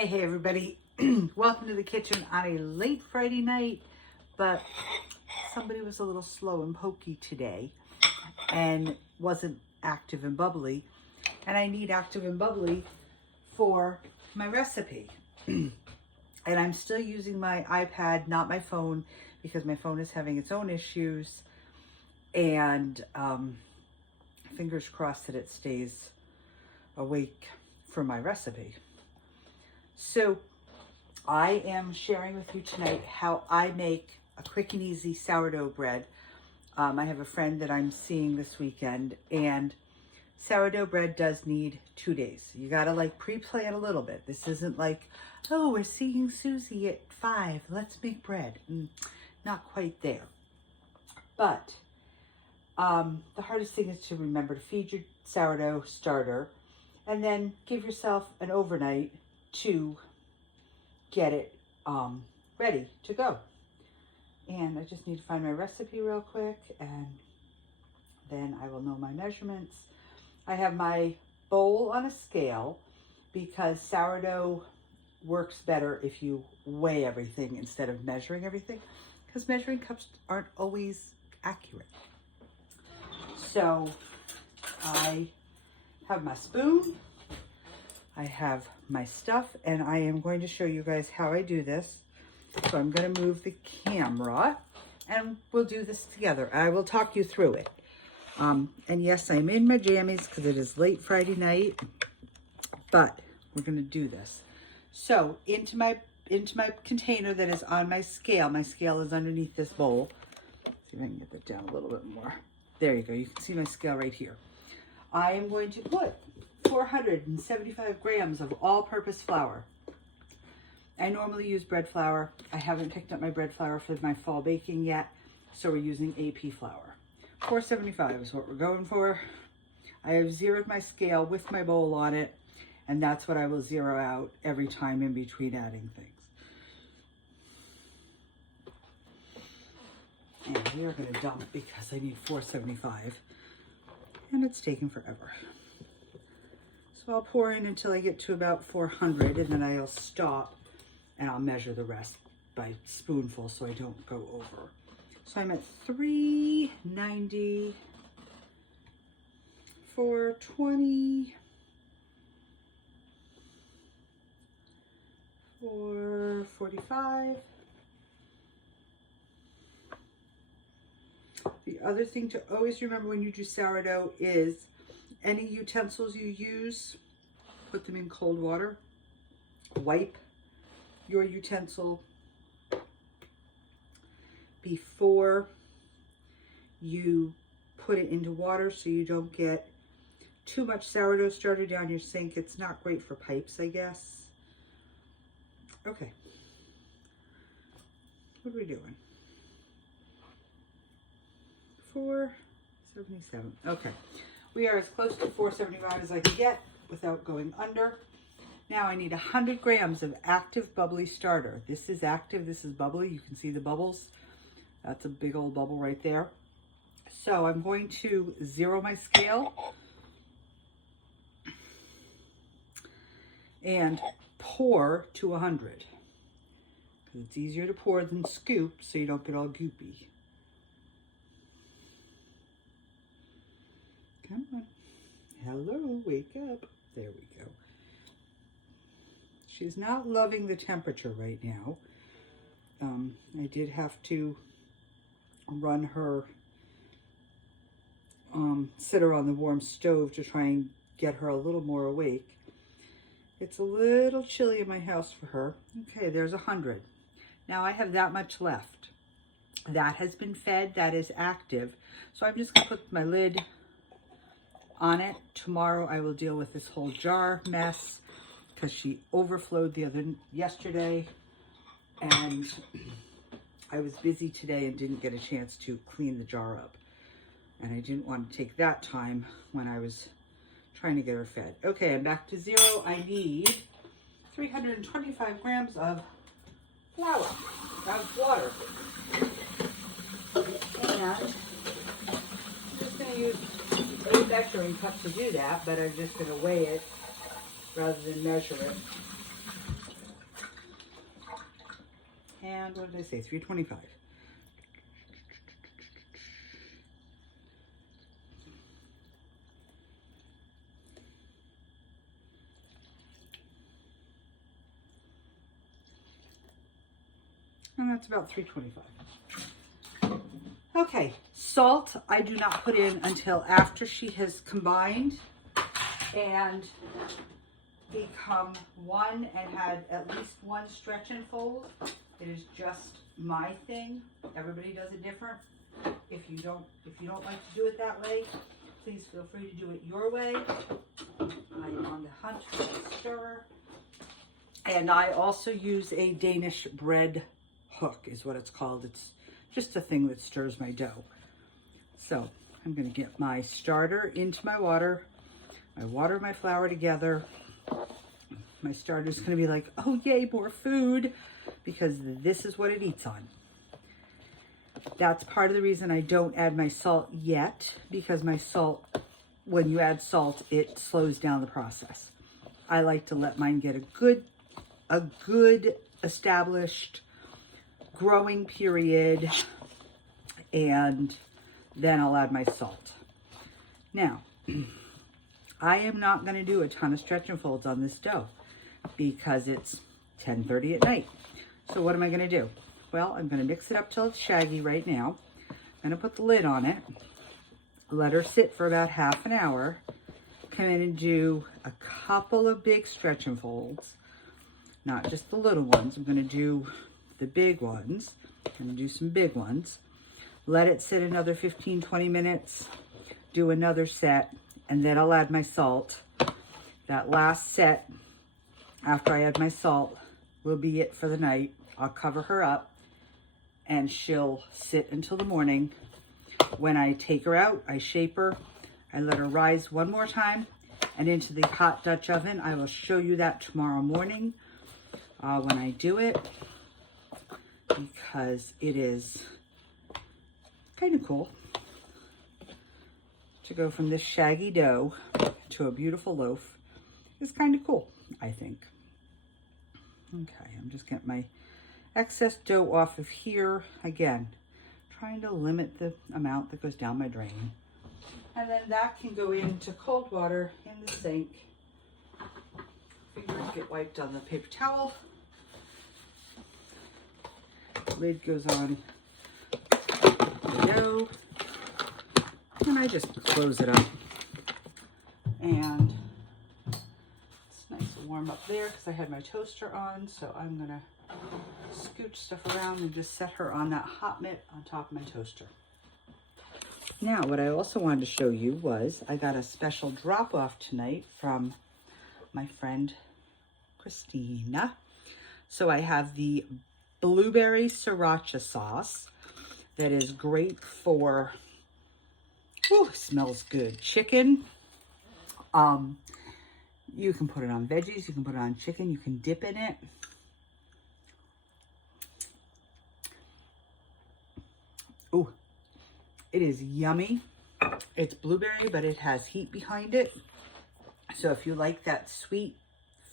Hey everybody. Welcome to the kitchen on a late Friday night, but somebody was a little slow and pokey today and wasn't active and bubbly, and I need active and bubbly for my recipe. And I'm still using my iPad, not my phone, because my phone is having its own issues, and fingers crossed that it stays awake for my recipe. So I am sharing with you tonight how I make a quick and easy sourdough bread. I have a friend that I'm seeing this weekend, and sourdough bread does need 2 days. You gotta like pre-plan a little bit. This isn't like, oh, we're seeing Susie at 5, let's make bread. Not quite there. But the hardest thing is to remember to feed your sourdough starter and then give yourself an overnight to get it ready to go. And I just need to find my recipe real quick, and then I will know my measurements. I have my bowl on a scale because sourdough works better if you weigh everything instead of measuring everything, because measuring cups aren't always accurate. So I have my spoon, I have my stuff, and I am going to show you guys how I do this. So I'm going to move the camera and we'll do this together. I will talk you through it. And yes, I'm in my jammies because it is late Friday night, but we're going to do this. So into my container that is on my scale is underneath this bowl. See if I can get that down a little bit more. There you go. You can see my scale right here. I am going to put 475 grams of all-purpose flour. I normally use bread flour. I haven't picked up my bread flour for my fall baking yet, so we're using AP flour. 475 is what we're going for. I have zeroed my scale with my bowl on it, and that's what I will zero out every time in between adding things. And we are going to dump because I need 475, and it's taking forever. So I'll pour in until I get to about 400, and then I'll stop and I'll measure the rest by spoonful so I don't go over. So I'm at 390, 420, 445. The other thing to always remember when you do sourdough is any utensils you use, put them in cold water. Wipe your utensil before you put it into water so you don't get too much sourdough starter down your sink. It's not great for pipes, I guess. Okay. What are we doing? 477. Okay. We are as close to 475 as I can get without going under. Now I need 100 grams of active bubbly starter. This is active, this is bubbly. You can see the bubbles. That's a big old bubble right there. So I'm going to zero my scale and pour to 100. Because it's easier to pour than scoop so you don't get all goopy. Come on. Hello, wake up. There we go. She's not loving the temperature right now. I did have to run her, sit her on the warm stove to try and get her a little more awake. It's a little chilly in my house for her. Okay, there's 100. Now I have that much left. That has been fed, that is active. So I'm just gonna put my lid on it. Tomorrow I will deal with this whole jar mess because she overflowed yesterday, and I was busy today and didn't get a chance to clean the jar up, and I didn't want to take that time when I was trying to get her fed. Okay, I'm back to zero. I need 325 grams of flour, of water, and I'm just going to use a measuring cup to do that, but I'm just going to weigh it rather than measure it. And what did I say? 325. And that's about 325. Okay, salt I do not put in until after she has combined and become one and had at least one stretch and fold. It is just my thing. Everybody does it different. If you don't like to do it that way, please feel free to do it your way. I am on the hunt for a stirrer. And I also use a Danish bread hook is what it's called. It's just a thing that stirs my dough. So I'm going to get my starter into my water. I water my flour together. My starter is going to be like, oh yay, more food, because this is what it eats on. That's part of the reason I don't add my salt yet, because my salt, when you add salt, it slows down the process. I like to let mine get a good established growing period, and then I'll add my salt. Now, I am not going to do a ton of stretch and folds on this dough because it's 10:30 at night. So what am I going to do? Well, I'm going to mix it up till it's shaggy right now. I'm going to put the lid on it, let her sit for about half an hour, come in and do a couple of big stretch and folds, not just the little ones. I'm going to do the big ones. I'm going to do some big ones. Let it sit another 15-20 minutes, do another set, and then I'll add my salt. That last set, after I add my salt, will be it for the night. I'll cover her up, and she'll sit until the morning. When I take her out, I shape her. I let her rise one more time, and into the hot Dutch oven. I will show you that tomorrow morning when I do it, because it is kind of cool to go from this shaggy dough to a beautiful loaf. Is kind of cool, I think. Okay, I'm just getting my excess dough off of here. Again, trying to limit the amount that goes down my drain. And then that can go into cold water in the sink. Fingers get wiped on the paper towel. Lid goes on the dough. And I just close it up. And it's nice and warm up there because I had my toaster on. So I'm going to scooch stuff around and just set her on that hot mitt on top of my toaster. Now, what I also wanted to show you was I got a special drop-off tonight from my friend Christina. So I have the blueberry sriracha sauce that is great for, ooh, smells good, chicken. You can put it on veggies, you can put it on chicken, you can dip in it. Ooh, it is yummy. It's blueberry, but it has heat behind it. So if you like that sweet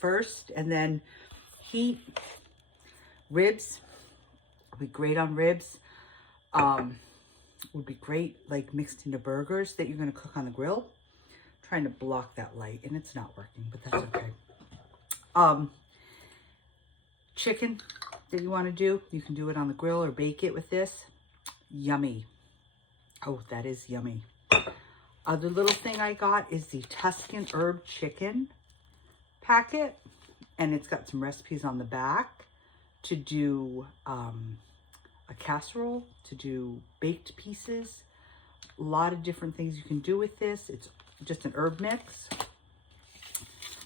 first and then heat, ribs would be great on ribs. Would be great like mixed into burgers that you're going to cook on the grill. I'm trying to block that light and it's not working, but that's okay. Chicken that you want to do, you can do it on the grill or bake it with this. Yummy. Oh, that is yummy. Other little thing I got is the Tuscan herb chicken packet, and it's got some recipes on the back to do a casserole, to do baked pieces. A lot of different things you can do with this. It's just an herb mix.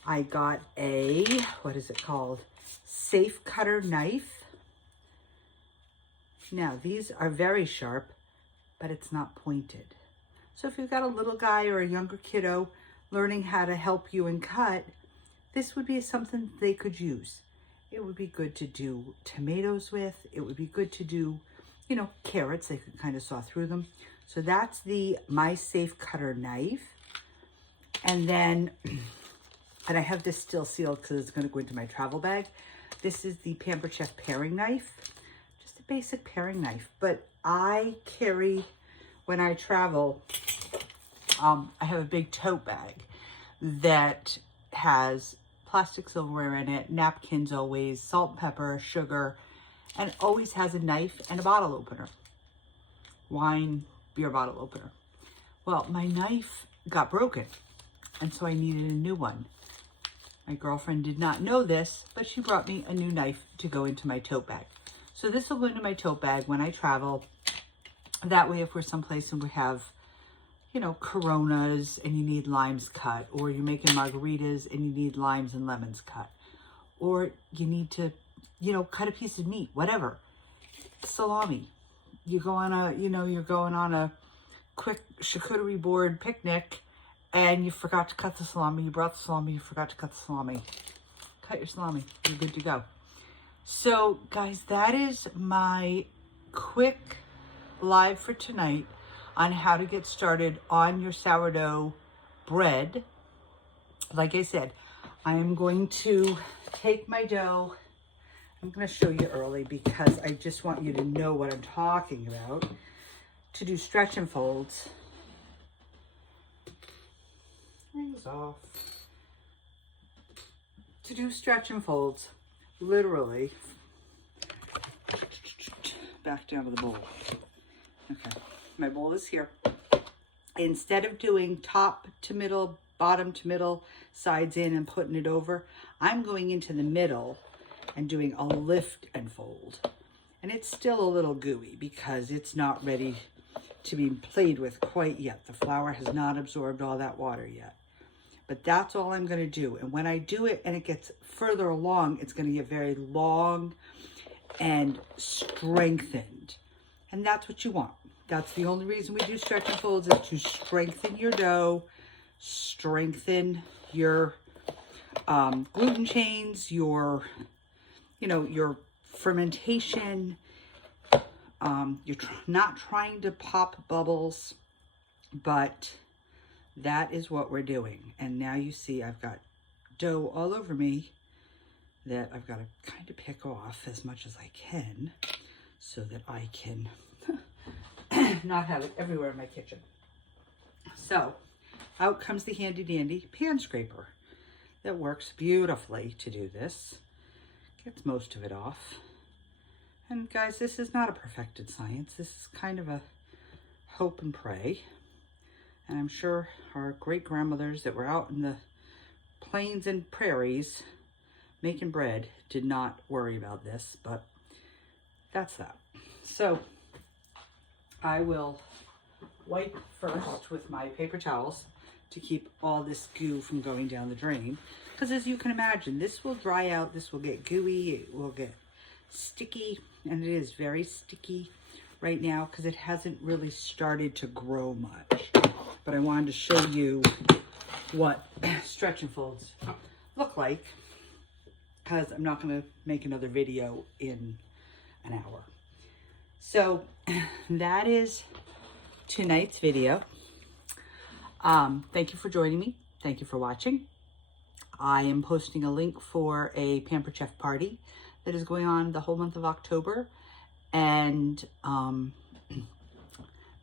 I got a, what is it called? Safe cutter knife. Now, these are very sharp, but it's not pointed. So if you've got a little guy or a younger kiddo learning how to help you and cut, this would be something they could use. It would be good to do tomatoes with. It would be good to do, you know, carrots. They could kind of saw through them. So that's the My Safe Cutter knife. And then, and I have this still sealed because it's going to go into my travel bag. This is the Pampered Chef paring knife. a basic paring knife, but I carry, when I travel, I have a big tote bag that has plastic silverware in it, napkins always, salt and pepper, sugar, and it always has a knife and a bottle opener. Wine, beer bottle opener. Well, my knife got broken, and so I needed a new one. My girlfriend did not know this, but she brought me a new knife to go into my tote bag. So this will go into my tote bag when I travel. That way, if we're someplace and we have, you know, Coronas and you need limes cut, or you're making margaritas and you need limes and lemons cut, or you need to, you know, cut a piece of meat, whatever. Salami. You go on a, you know, you're going on a quick charcuterie board picnic and you forgot to cut the salami. You brought the salami, you forgot to cut the salami. Cut your salami. You're good to go. So, guys, that is my quick live for tonight on how to get started on your sourdough bread. Like I said, I am going to take my dough. I'm going to show you early because I just want you to know what I'm talking about. To do stretch and folds. Rings off. To do stretch and folds, literally, back down to the bowl. Okay, my bowl is here. Instead of doing top to middle, bottom to middle, sides in and putting it over, I'm going into the middle and doing a lift and fold. And it's still a little gooey because it's not ready to be played with quite yet. The flour has not absorbed all that water yet. But that's all I'm going to do. And when I do it and it gets further along, it's going to get very long and strengthened. And that's what you want. That's the only reason we do stretch and folds, is to strengthen your dough, strengthen your gluten chains, your, you know, your fermentation. You're not trying to pop bubbles, but that is what we're doing. And now you see I've got dough all over me that I've got to kind of pick off as much as I can so that I can not have it everywhere in my kitchen. So out comes the handy dandy pan scraper that works beautifully to do this. Gets most of it off. And guys, this is not a perfected science. This is kind of a hope and pray. And I'm sure our great grandmothers that were out in the plains and prairies making bread did not worry about this, but that's that. So I will wipe first with my paper towels to keep all this goo from going down the drain. Because as you can imagine, this will dry out, this will get gooey, it will get sticky, and it is very sticky right now because it hasn't really started to grow much. But I wanted to show you what stretch and folds look like, because I'm not going to make another video in an hour. So that is tonight's video. Thank you for joining me. Thank you for watching. I am posting a link for a Pampered Chef party that is going on the whole month of October. And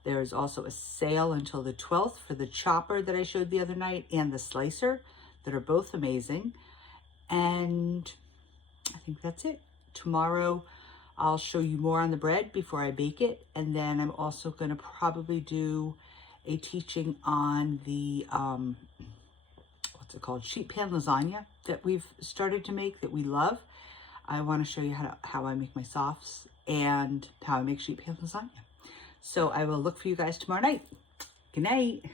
there's also a sale until the 12th for the chopper that I showed the other night and the slicer that are both amazing. And I think that's it. Tomorrow I'll show you more on the bread before I bake it. And then I'm also going to probably do a teaching on the, what's it called? Sheet pan lasagna that we've started to make that we love. I want to show you how I make my softs and how I make sheet pan lasagna. So I will look for you guys tomorrow night. Good night.